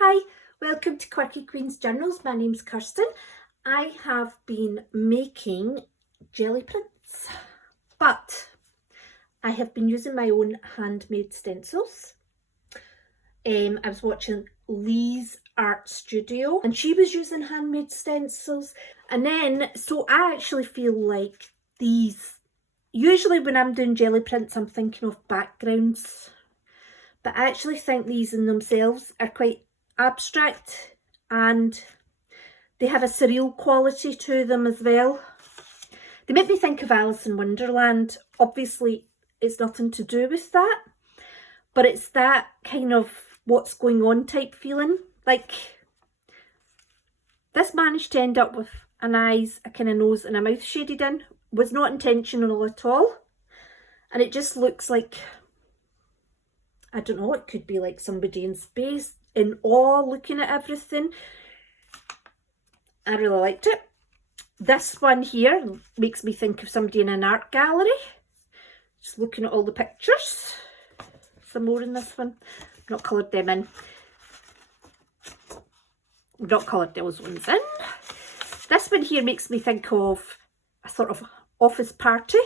Hi, welcome to Quirky Queen's Journals. My name's Kirsten. I have been making jelly prints, but I have been using my own handmade stencils. I was watching Lee's art studio and she was using handmade stencils, and then so I actually feel like these, usually when I'm doing jelly prints I'm thinking of backgrounds, but I actually think these in themselves are quite abstract and they have a surreal quality to them as well. They make me think of Alice in Wonderland. Obviously it's nothing to do with that, but it's that kind of what's going on type feeling. Like this managed to end up with an eyes, a kind of nose and a mouth shaded in. Was not intentional at all, and it just looks like, I don't know, it could be like somebody in space in awe looking at everything. I really liked it. This one here makes me think of somebody in an art gallery, just looking at all the pictures. Some more in this one. I've not coloured them in. I've not coloured those ones in. This one here makes me think of a sort of office party.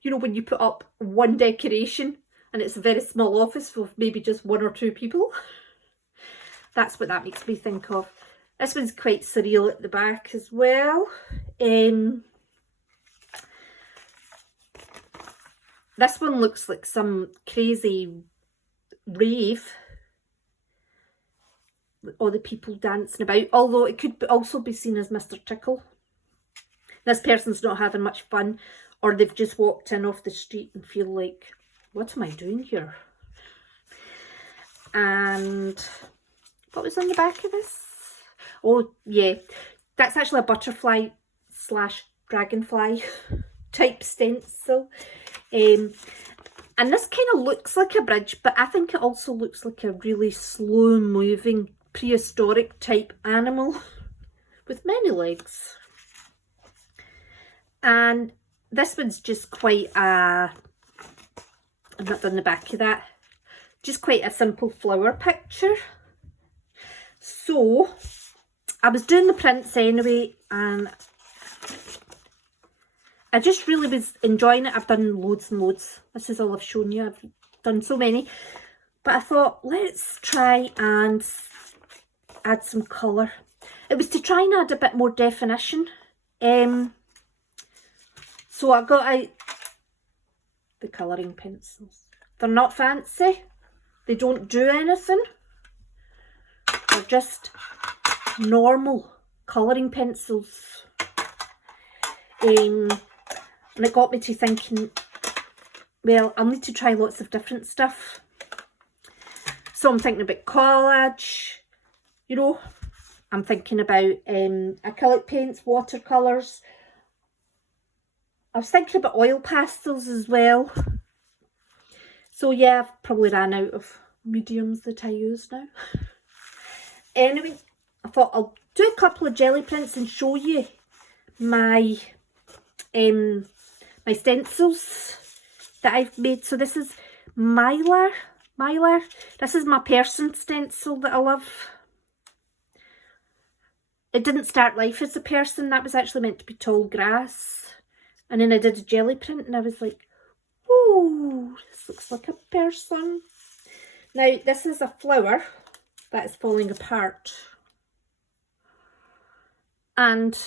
You know, when you put up one decoration and it's a very small office with maybe just one or two people. That's what that makes me think of. This one's quite surreal at the back as well. This one looks like some crazy rave. All the people dancing about, although it could also be seen as Mr. Tickle. This person's not having much fun, or they've just walked in off the street and feel like, what am I doing here? And what was on the back of this? Oh yeah, that's actually a butterfly / dragonfly type stencil. And this kind of looks like a bridge, but I think it also looks like a really slow moving prehistoric type animal with many legs. And this one's just quite a, I've not done the back of that, just quite a simple flower picture. So I was doing the prints anyway and I just really was enjoying it. I've done loads and loads. This is all I've shown you. I've done so many. But I thought, let's try and add some colour. It was to try and add a bit more definition. So I got out the colouring pencils. They're not fancy. They don't do anything. They're just normal colouring pencils. And it got me to thinking, well, I'll need to try lots of different stuff. So I'm thinking about collage, you know, I'm thinking about acrylic paints, watercolours. I was thinking about oil pastels as well. So yeah, I've probably ran out of mediums that I use now. Anyway, I thought I'll do a couple of jelly prints and show you my my stencils that I've made. So this is Mylar. This is my person stencil that I love. It didn't start life as a person. That was actually meant to be tall grass. And then I did a jelly print and I was like, oh, this looks like a person. Now this is a flower that is falling apart. And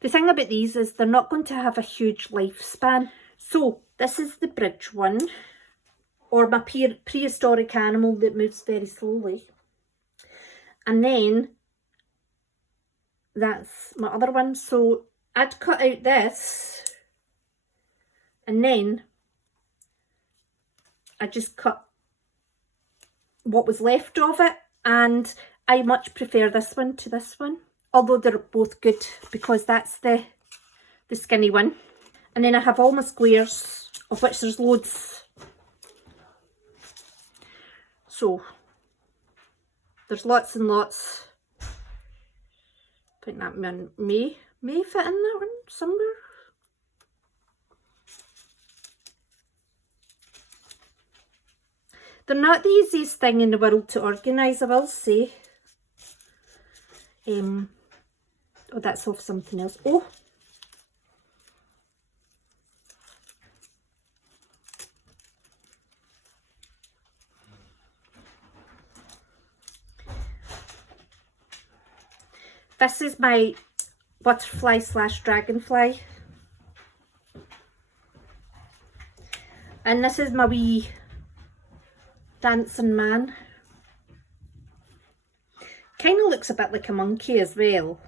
the thing about these is they're not going to have a huge lifespan. So this is the bridge one, or my prehistoric animal that moves very slowly. And then that's my other one. So I'd cut out this and then I just cut what was left of it, and I much prefer this one to this one. Although they're both good because that's the skinny one. And then I have all my squares, of which there's loads. So there's lots and lots. I think that may fit in that one somewhere. They're not the easiest thing in the world to organise, I will say. Oh, that's off something else. Oh! This is my butterfly / dragonfly. And this is my wee dancing man. Kind of looks a bit like a monkey as well.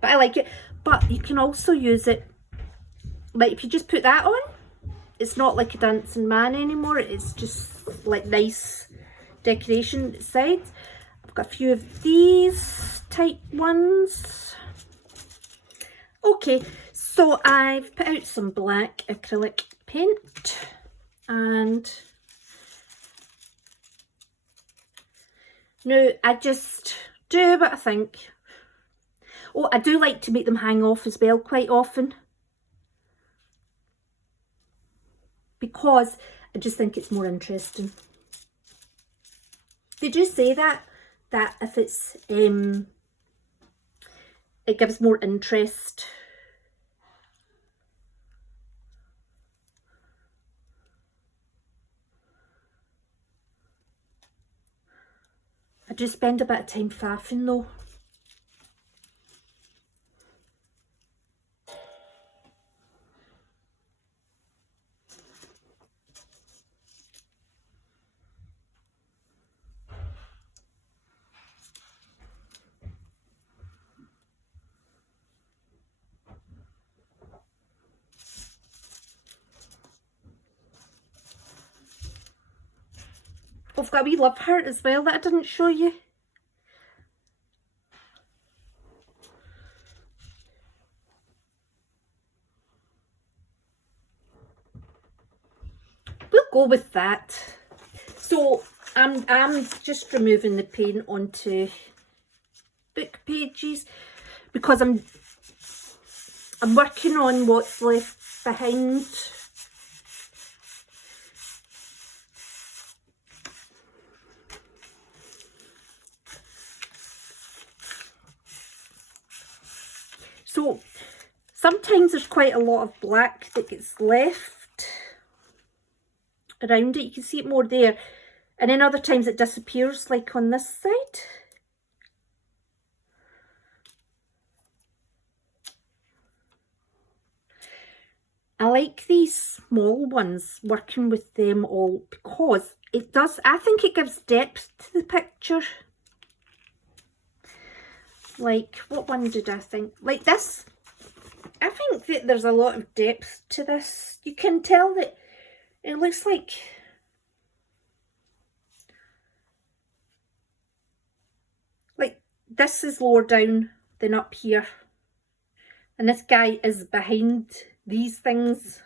But I like it. But you can also use it, like if you just put that on, it's not like a dancing man anymore. It's just like nice decoration sides. I've got a few of these type ones. Okay, so I've put out some black acrylic paint, and now I just do what I think. Oh, I do like to make them hang off as well quite often, because I just think it's more interesting. They do say that if it's it gives more interest. I do spend a bit of time faffing though. I've got a wee love heart as well that I didn't show you. We'll go with that. So I'm just removing the paint onto book pages because I'm working on what's left behind. So sometimes there's quite a lot of black that gets left around it. You can see it more there. And then other times it disappears, like on this side. I like these small ones, working with them all, because it does, I think it gives depth to the picture. Like, what one did I think? Like this. I think that there's a lot of depth to this. You can tell that it looks like this is lower down than up here. And this guy is behind these things.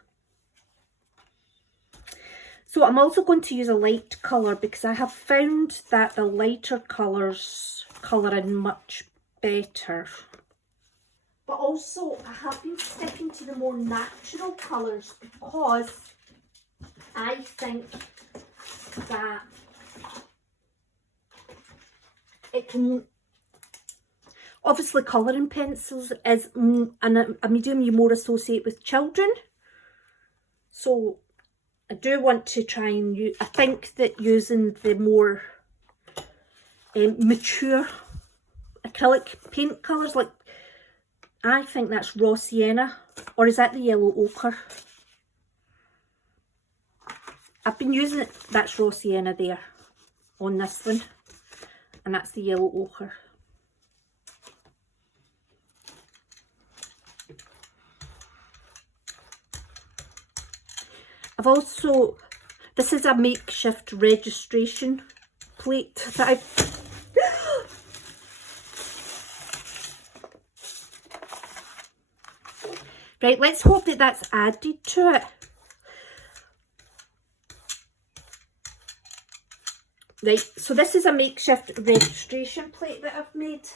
So I'm also going to use a light colour because I have found that the lighter colours colour in much better. But also I have been sticking to the more natural colours because I think that it can, obviously colouring pencils is a medium you more associate with children. So I do want to try and use, I think that using the more mature acrylic paint colours, like I think that's raw sienna, or is that the yellow ochre? I've been using it, that's raw sienna there on this one, and that's the yellow ochre. I've also, this is a makeshift registration plate that I've right, let's hope that that's added to it. Right, so this is a makeshift registration plate that I've made.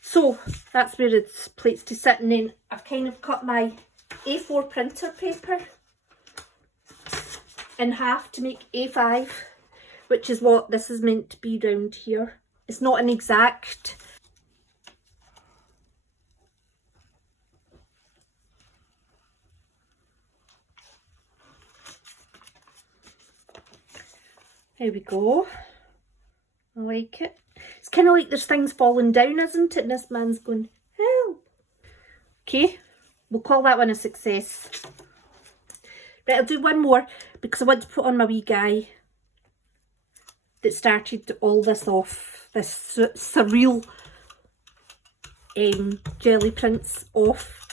So that's where it's plates to sit, and then I've kind of cut my A4 printer paper in half to make A5, which is what this is meant to be round here. It's not an exact. There we go. I like it. It's kind of like there's things falling down, isn't it? And this man's going, help. Okay, we'll call that one a success. Right, I'll do one more because I want to put on my wee guy that started all this off, this surreal jelly prints off,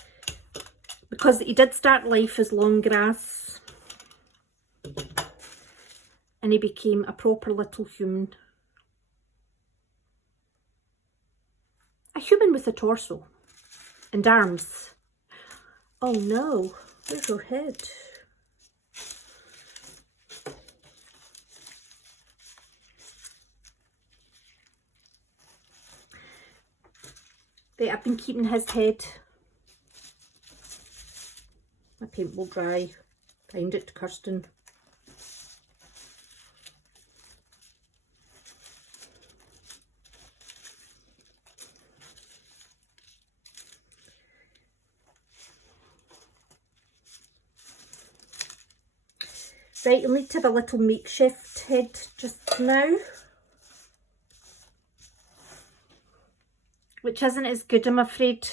because he did start life as long grass and he became a proper little human. A human with a torso and arms. Oh no, where's your head? Right, I've been keeping his head. My paint will dry. Find it to Kirsten. Right, you'll need to have a little makeshift head just now, which isn't as good, I'm afraid.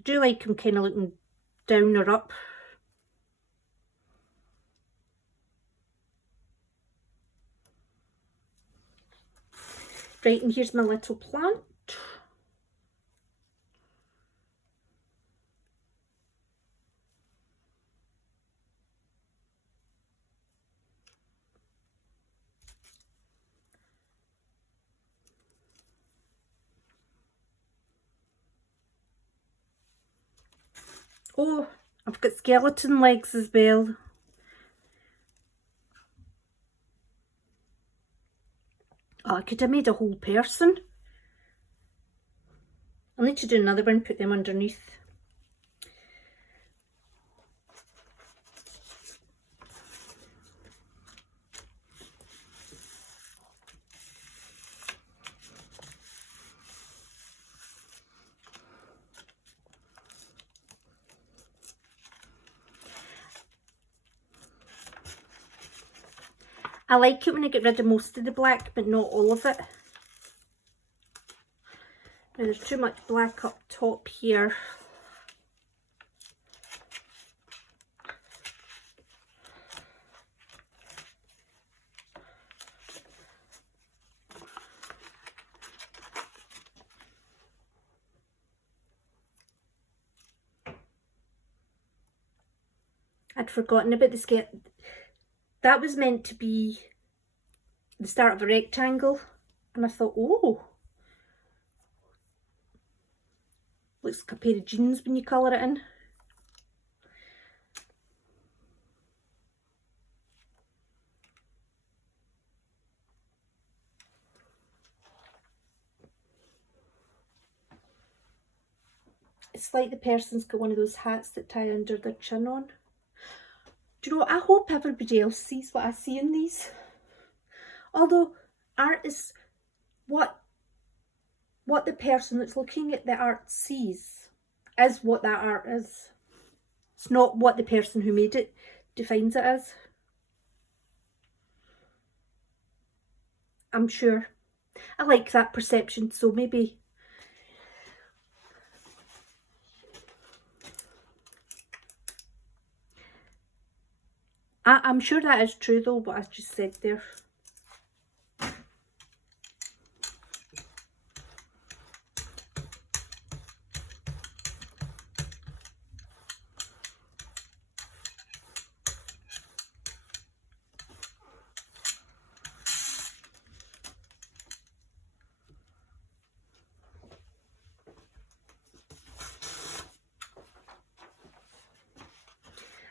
I do like him kind of looking down or up. Right, and here's my little plant. Oh, I've got skeleton legs as well. Oh, I could have made a whole person. I'll need to do another one, put them underneath. I like it when I get rid of most of the black, but not all of it. Now there's too much black up top here. I'd forgotten about the scale. That was meant to be the start of a rectangle, and I thought, oh, looks like a pair of jeans when you colour it in. It's like the person's got one of those hats that tie under their chin on. Do you know what? I hope everybody else sees what I see in these. Although art is what the person that's looking at the art sees is what that art is. It's not what the person who made it defines it as. I'm sure. I like that perception, so maybe I'm sure that is true though, what I just said there.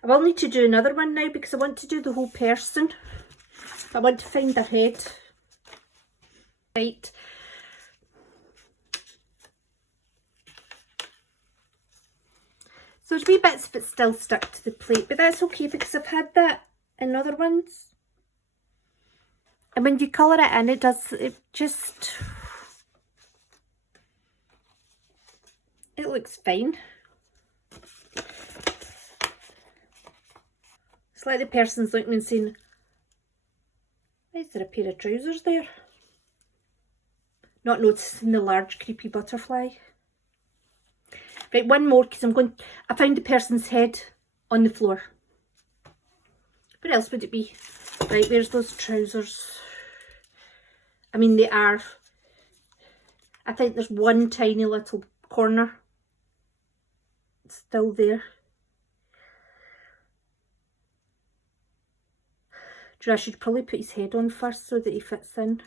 I will need to do another one now because I want to do the whole person. I want to find their head. Right. So there's wee bits of it still stuck to the plate, but that's okay because I've had that in other ones. And when you colour it in, it looks fine. It's like the person's looking and saying, why is there a pair of trousers there? Not noticing the large creepy butterfly. Right, one more because I found the person's head on the floor. Where else would it be? Right, where's those trousers? I mean, they are. I think there's one tiny little corner still there. I should probably put his head on first so that he fits in.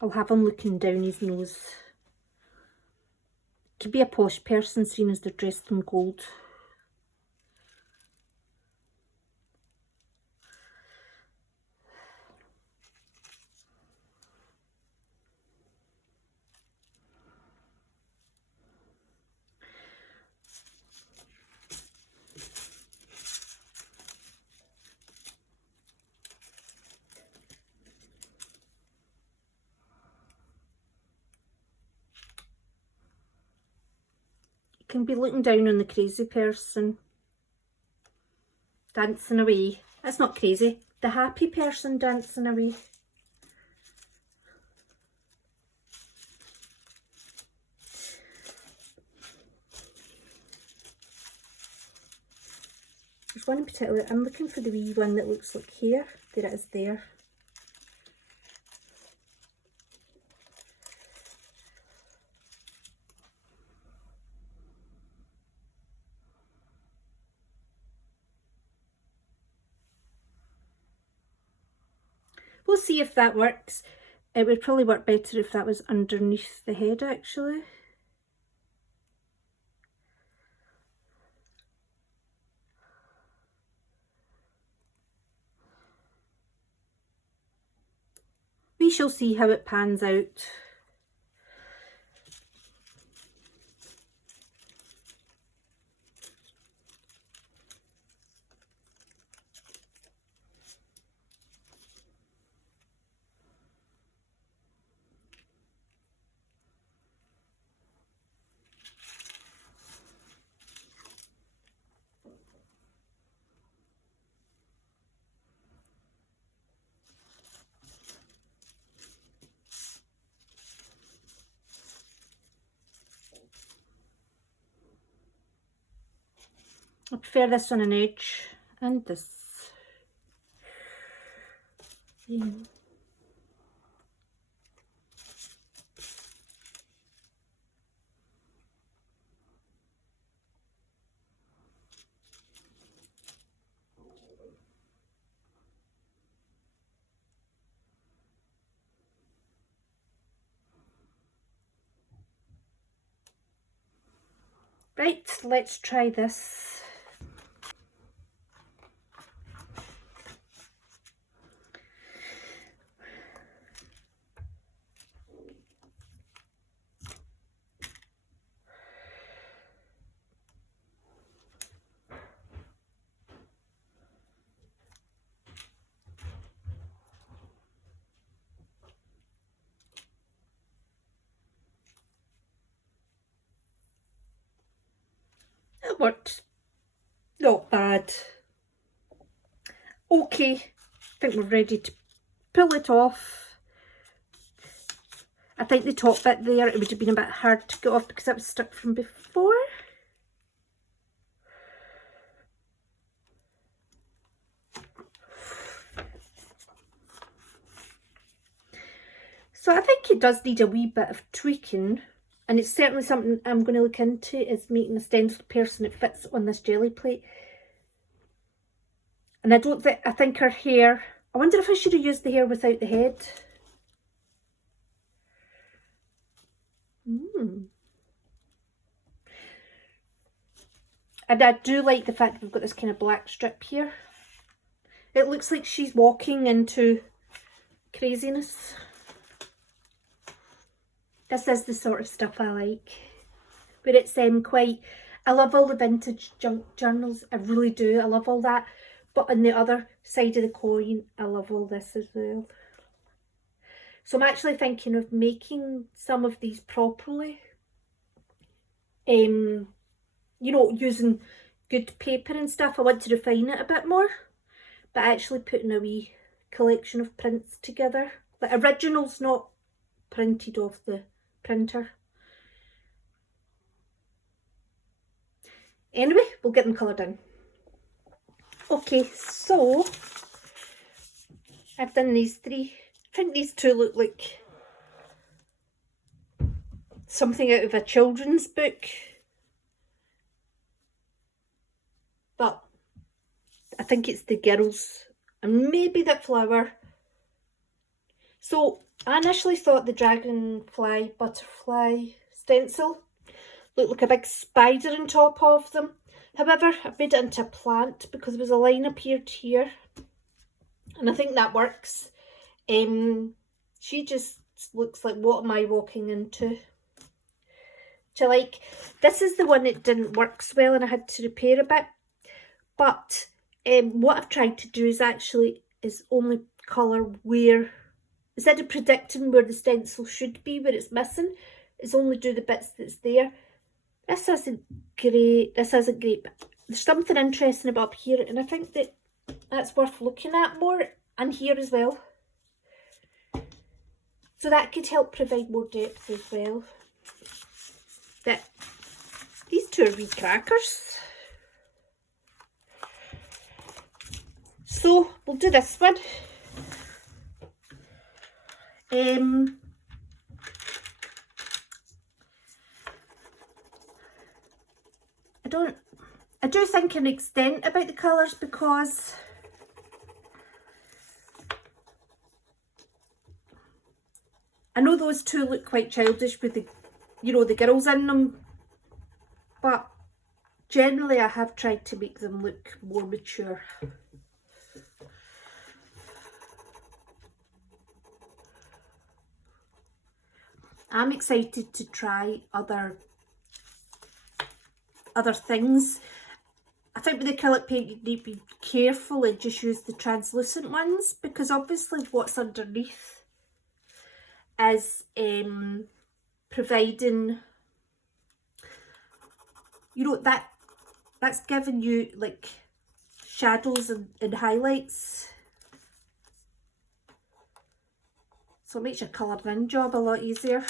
I'll have him looking down his nose. Could be a posh person seeing as they're dressed in gold. Can be looking down on the crazy person, dancing away. That's not crazy, the happy person dancing away. There's one in particular, I'm looking for the wee one that looks like hair. There it is there. We'll see if that works. It would probably work better if that was underneath the head actually. We shall see how it pans out. I prefer this on an edge and this. Yeah. Right, let's try this. It worked. Not bad. Okay, I think we're ready to pull it off. I think the top bit there, it would have been a bit hard to get off because that was stuck from before. So I think it does need a wee bit of tweaking, and it's certainly something I'm going to look into, is making a stencil person that fits on this jelly plate. And I think her hair, I wonder if I should have used the hair without the head. And I do like the fact that we've got this kind of black strip here. It looks like she's walking into craziness. This is the sort of stuff I like. But it's quite, I love all the vintage junk journals, I really do, I love all that. But on the other side of the coin, I love all this as well. So I'm actually thinking of making some of these properly. You know, using good paper and stuff. I want to refine it a bit more. But actually putting a wee collection of prints together. The original's not printed off the printer. Anyway, we'll get them coloured in. Okay, so I've done these three. I think these two look like something out of a children's book. But I think it's the girls and maybe the flower. So I initially thought the dragonfly butterfly stencil looked like a big spider on top of them. However, I've made it into a plant because there was a line appeared here. And I think that works. She just looks like, what am I walking into? Which I like. This is the one that didn't work so well and I had to repair a bit. But what I've tried to do is only colour where, instead of predicting where the stencil should be, where it's missing, is only do the bits that's there. This isn't great, but there's something interesting about up here, and I think that's worth looking at more, and here as well. So that could help provide more depth as well. But these two are wee crackers. So we'll do this one. I do think an extent about the colours because I know those two look quite childish with the, you know, the girls in them, but generally I have tried to make them look more mature. I'm excited to try other things. I think with acrylic paint you need to be careful and just use the translucent ones, because obviously what's underneath is providing, you know, that's giving you like shadows and highlights. So it makes your colouring in job a lot easier.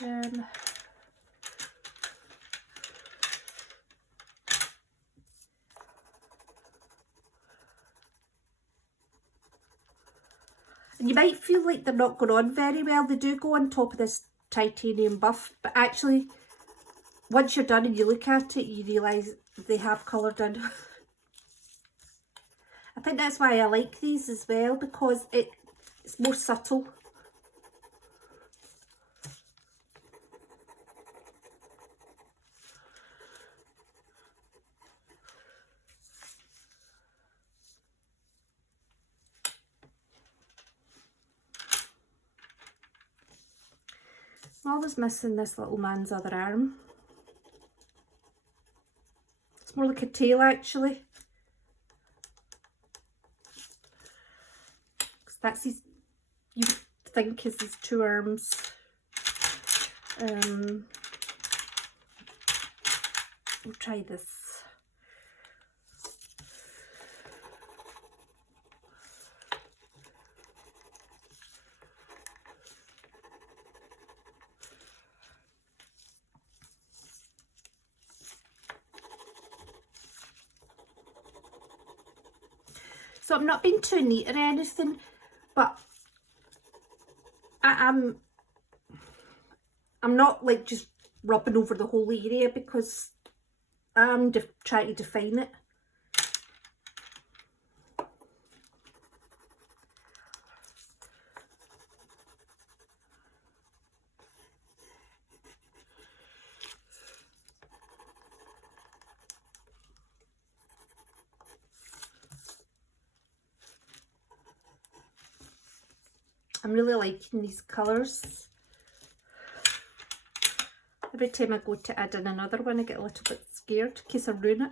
And you might feel like they're not going on very well. They do go on top of this titanium buff, but actually once you're done and you look at it, you realise they have coloured in. I think that's why I like these as well, because it's more subtle. I'm always missing this little man's other arm. It's more like a tail actually. That's his, you think is his two arms. We'll try this. So I'm not being too neat or anything, but I'm not like just rubbing over the whole area, because I'm trying to define it. I'm really liking these colours. Every time I go to add in another one, I get a little bit scared in case I ruin it.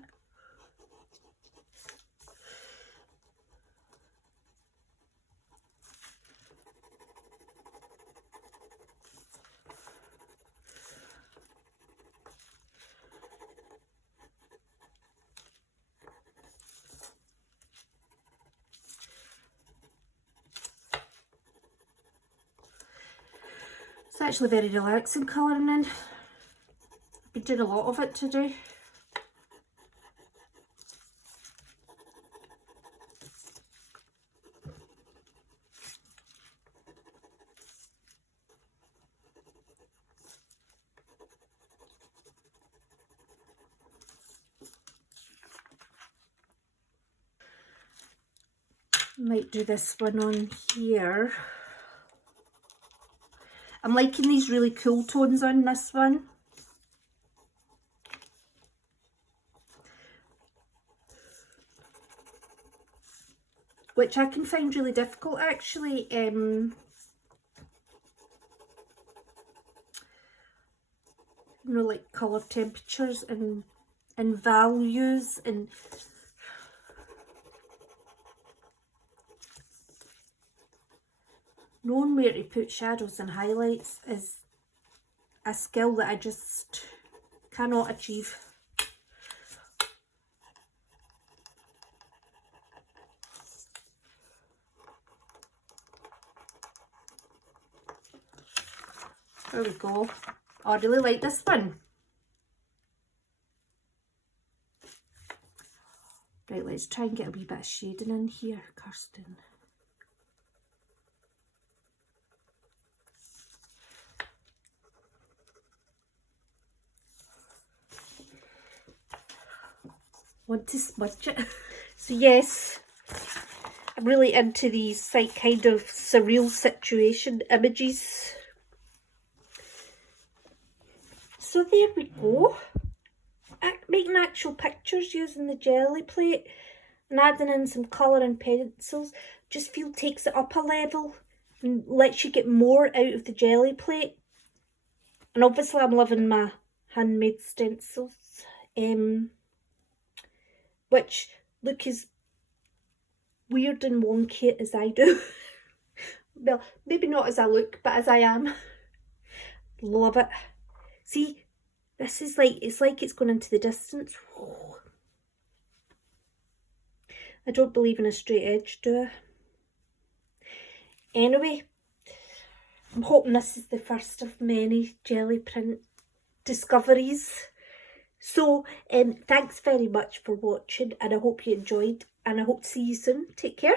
It's actually very relaxing colouring in. I've been doing a lot of it today. Might do this one on here. I'm liking these really cool tones on this one. Which I can find really difficult actually. You know, like colour temperatures and values and knowing where to put shadows and highlights is a skill that I just cannot achieve. There we go. Oh, I really like this one. Right, let's try and get a wee bit of shading in here, Kirsten. Want to smudge it. So yes, I'm really into these like kind of surreal situation images. So there we go. Making actual pictures using the jelly plate and adding in some colour and pencils. Just feel takes it up a level and lets you get more out of the jelly plate. And obviously I'm loving my handmade stencils. Which look as weird and wonky as I do. Well, maybe not as I look, but as I am. Love it. See, this is like, it's going into the distance. I don't believe in a straight edge, do I? Anyway, I'm hoping this is the first of many jelly print discoveries. So, thanks very much for watching and I hope you enjoyed and I hope to see you soon. Take care.